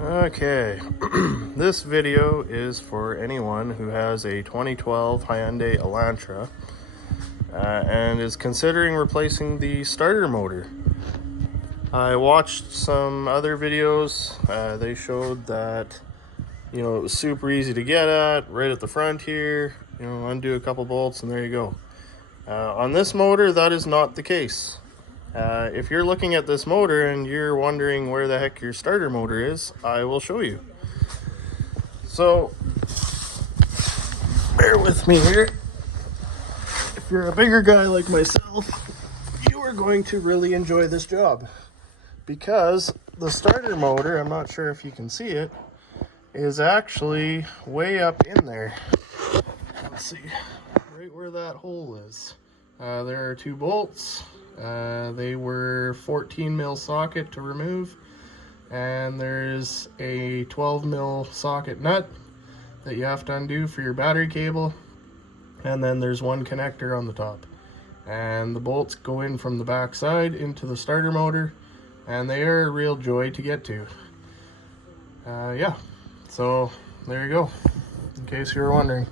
Okay, this video is for anyone who has a 2012 Hyundai Elantra and is considering replacing the starter motor. I watched some other videos. They showed that, it was super easy to get at, right at the front here. Undo a couple bolts and there you go. On this motor, that is not the case. If you're looking at this motor and you're wondering where the heck your starter motor is, I will show you. So, bear with me here. If you're a bigger guy like myself, you are going to really enjoy this job. Because the starter motor, I'm not sure if you can see it, is actually way up in there. Let's see, right where that hole is. There are two bolts. They were 14 mil socket to remove, and there's a 12 mil socket nut that you have to undo for your battery cable, and then there's one connector on the top, and the bolts go in from the back side into the starter motor, and they are a real joy to get to. Yeah, so there you go, in case you were wondering.